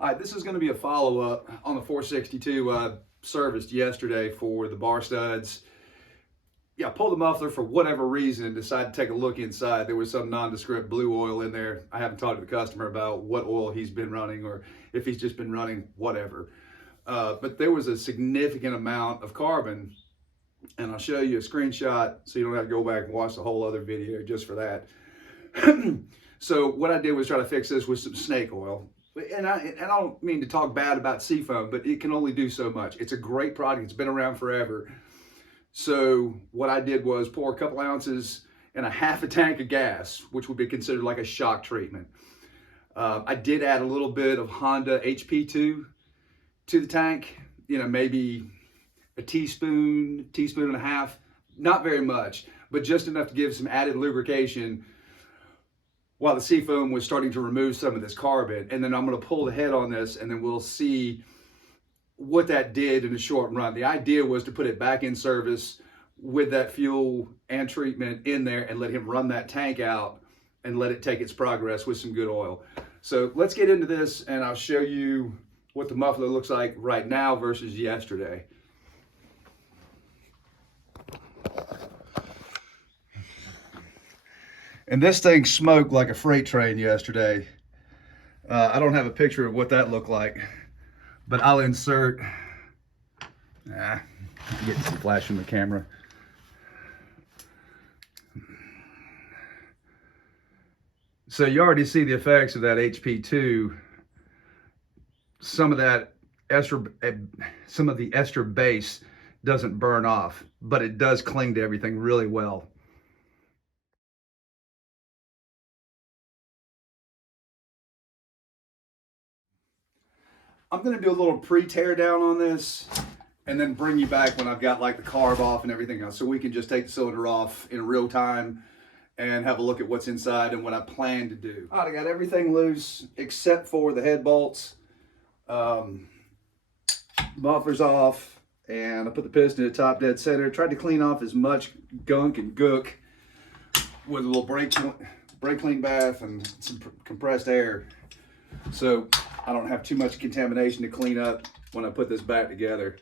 All right, this is going to be a follow-up on the 462 serviced yesterday for the bar studs. Yeah, pulled the muffler for whatever reason, decided to take a look inside. There was some nondescript blue oil in there. I haven't talked to the customer about what oil he's been running or if he's just been running whatever. But there was a significant amount of carbon, and I'll show you a screenshot so you don't have to go back and watch the whole other video just for that. So what I did was try to fix this with some snake oil. And I don't mean to talk bad about Seafoam, but it can only do so much. It's a great product. It's been around forever. So what I did was pour a couple ounces in a half a tank of gas, which would be considered like a shock treatment. I did add a little bit of Honda HP2 to the tank, you know, maybe a teaspoon and a half, not very much, but just enough to give some added lubrication while the Seafoam was starting to remove some of this carbon. And then I'm gonna pull the head on this and then we'll see what that did in the short run. The idea was to put it back in service with that fuel and treatment in there and let him run that tank out and let it take its progress with some good oil. So let's get into this and I'll show you what the muffler looks like right now versus yesterday. And this thing smoked like a freight train yesterday. I don't have a picture of what that looked like, but I'll insert, get some flash from the camera. So you already see the effects of that HP2. Some of that some of the ester base doesn't burn off, but it does cling to everything really well. I'm gonna do a little pre-tear down on this and then bring you back when I've got like the carb off and everything else, so we can just take the cylinder off in real time and have a look at what's inside and what I plan to do. All right, I got everything loose except for the head bolts. Muffler's off, and I put the piston at top dead center. Tried to clean off as much gunk and gook with a little brake clean bath and some compressed air, so I don't have too much contamination to clean up when I put this back together.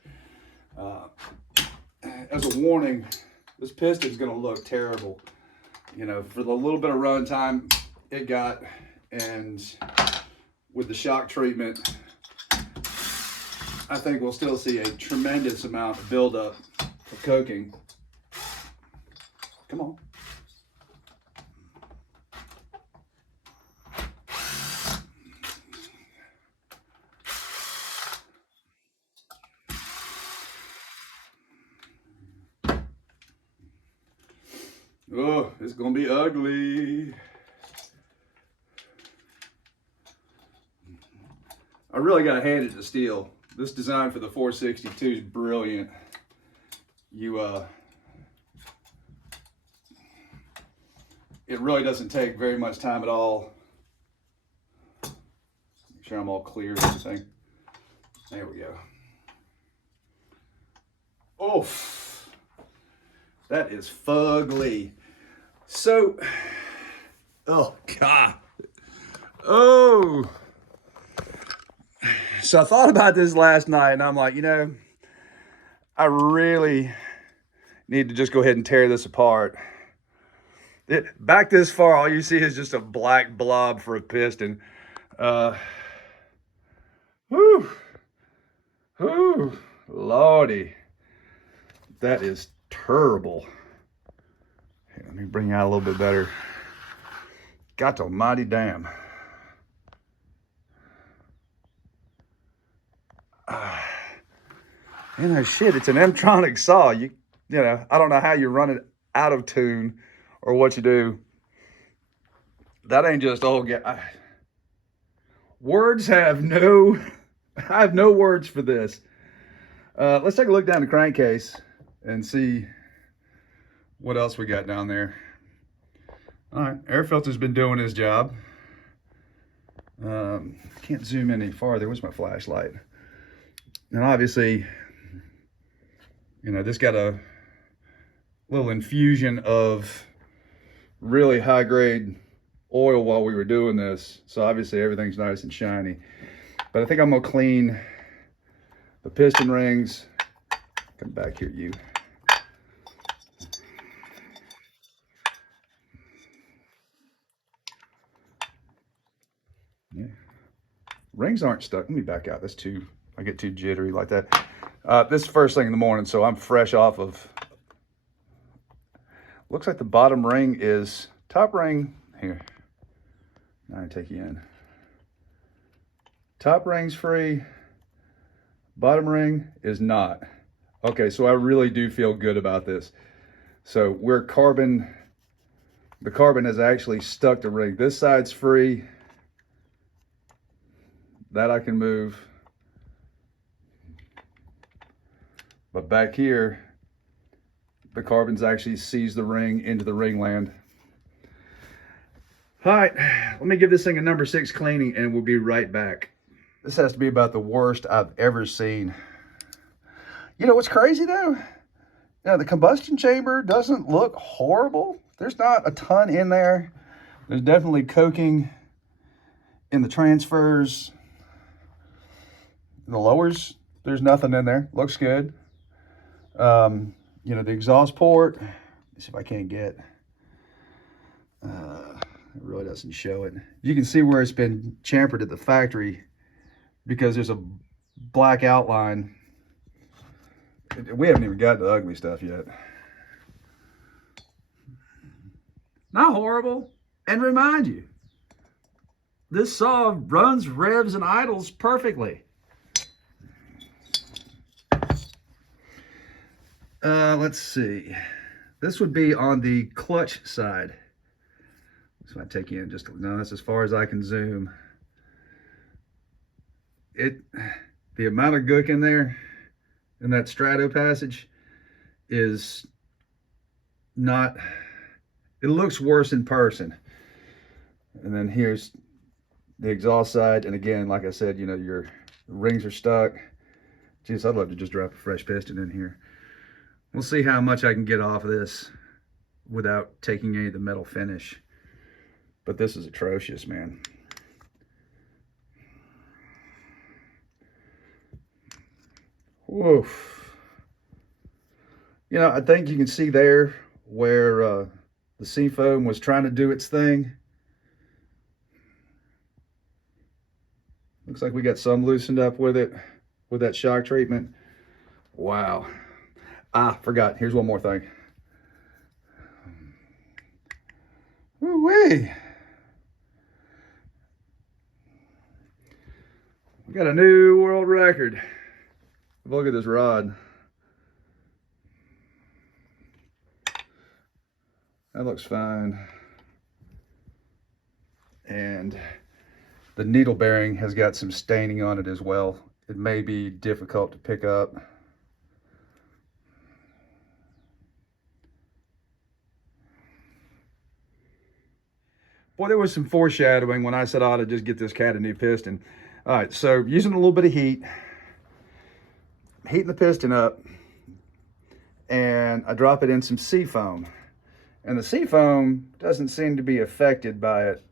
As a warning, this piston's gonna look terrible. You know, for the little bit of run time it got, and with the shock treatment, I think we'll still see a tremendous amount of buildup of coking. Come on. Oh, it's gonna be ugly. I really gotta hand it to Steel. This design for the 462 is brilliant. It really doesn't take very much time at all. Make sure I'm all clear and everything. There we go. Oh, that is fugly. So, oh God. Oh. So I thought about this last night and I'm like, you know, I really need to just go ahead and tear this apart. Back this far, all you see is just a black blob for a piston. Whew, Lordy, that is terrible. Here, let me bring you out a little bit better. God almighty damn. You know, shit, it's an M-tronic saw. You know, I don't know how you run it out of tune or what you do. That ain't just old guy. Words have no, I have no words for this. Let's take a look down the crankcase and see what else we got down there. All right, air filter's been doing his job. Can't zoom any farther. Where's my flashlight? And obviously, you know, this got a little infusion of really high grade oil while we were doing this. So obviously everything's nice and shiny. But I think I'm gonna clean the piston rings. Come back here, you. Yeah. Rings aren't stuck. Let me back out. That's too, I get too jittery like that. This is first thing in the morning, so I'm fresh off of, looks like the bottom ring is, top ring, here. Now I take you in. Top ring's free, bottom ring is not. Okay, so I really do feel good about this. So where carbon, the carbon has actually stuck the ring. This side's free. That I can move. But back here, the carbon's actually seized the ring into the ringland. All right, let me give this thing a number 6 cleaning and we'll be right back. This has to be about the worst I've ever seen. You know what's crazy though? You know, the combustion chamber doesn't look horrible. There's not a ton in there. There's definitely coking in the transfers. In the lowers, there's nothing in there. Looks good. You know, the exhaust port, let's see if I can't get, it really doesn't show it. You can see where it's been chamfered at the factory because there's a black outline. We haven't even got to the ugly stuff yet. Not horrible. And remind you, this saw runs, revs, and idles perfectly. Let's see. This would be on the clutch side. So I take you in just, no, that's as far as I can zoom. The amount of gook in there, in that strato passage, is not, it looks worse in person. And then here's the exhaust side. And again, like I said, you know, your rings are stuck. Geez, I'd love to just drop a fresh piston in here. We'll see how much I can get off of this without taking any of the metal finish. But this is atrocious, man. Woof. You know, I think you can see there where the seafoam was trying to do its thing. Looks like we got some loosened up with it, with that shock treatment. Wow. Ah, forgot. Here's one more thing. Woo-wee. We got a new world record. Look at this rod. That looks fine. And the needle bearing has got some staining on it as well. It may be difficult to pick up. Boy, there was some foreshadowing when I said I ought to just get this cat a new piston. All right, so using a little bit of heat, heating the piston up, and I drop it in some seafoam. And the seafoam doesn't seem to be affected by it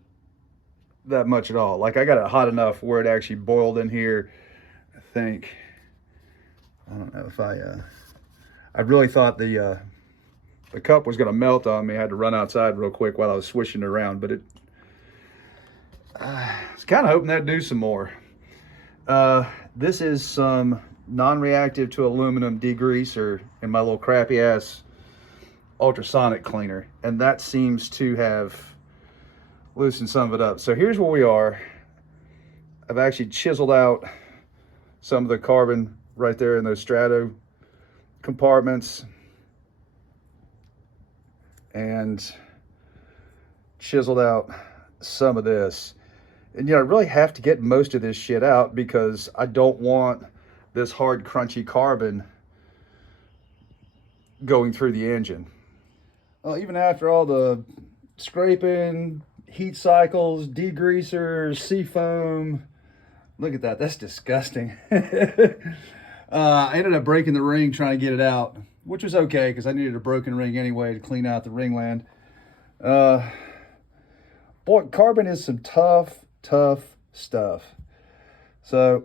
that much at all. Like, I got it hot enough where it actually boiled in here. I think, I don't know if I really thought the cup was gonna melt on me. I had to run outside real quick while I was swishing it around, but I was kind of hoping that'd do some more. This is some non-reactive to aluminum degreaser in my little crappy ass ultrasonic cleaner, and that seems to have loosened some of it up. So here's where we are. I've actually chiseled out some of the carbon right there in those strato compartments and chiseled out some of this. And you know, I really have to get most of this shit out because I don't want this hard, crunchy carbon going through the engine. Well, even after all the scraping, heat cycles, degreasers, seafoam, look at that, that's disgusting. I ended up breaking the ring trying to get it out, which was okay because I needed a broken ring anyway to clean out the ringland. Boy, carbon is some tough stuff. So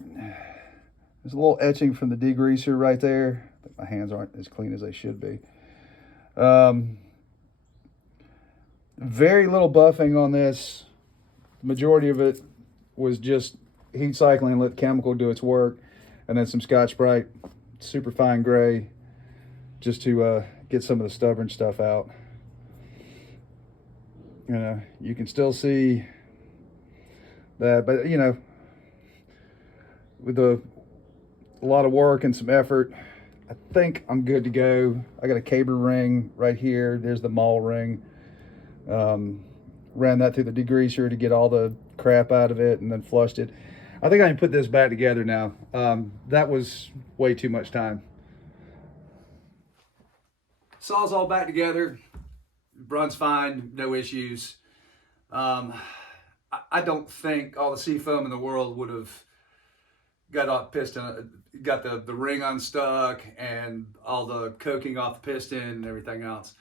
there's a little etching from the degreaser right there. I think my hands aren't as clean as they should be. Very little buffing on this. The majority of it was just heat cycling, let the chemical do its work, and then some Scotch-Brite, super fine gray, just to get some of the stubborn stuff out. You can still see that, but with a lot of work and some effort, I think I'm good to go. I got a caber ring right here. There's the maul ring. Ran that through the degreaser to get all the crap out of it and then flushed it. I think I can put this back together now. That was way too much time. Saw's all back together. Runs fine, no issues. I don't think all the seafoam in the world would have got off piston, got the ring unstuck and all the coking off the piston and everything else.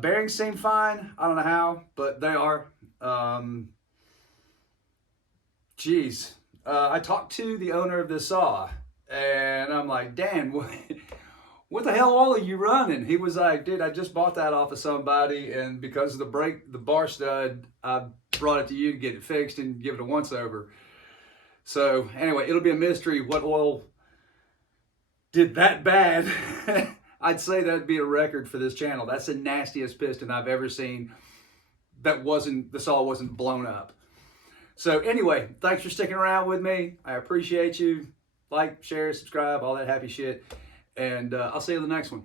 Bearings seem fine. I don't know how, but they are. I talked to the owner of this saw, and I'm like, Dan, what the hell oil are you running? He was like, dude, I just bought that off of somebody, and because of the bar stud, I brought it to you to get it fixed and give it a once over. So anyway, it'll be a mystery what oil did that bad. I'd say that'd be a record for this channel. That's the nastiest piston I've ever seen that the saw wasn't blown up. So anyway, thanks for sticking around with me. I appreciate you. Like, share, subscribe, all that happy shit. And I'll see you in the next one.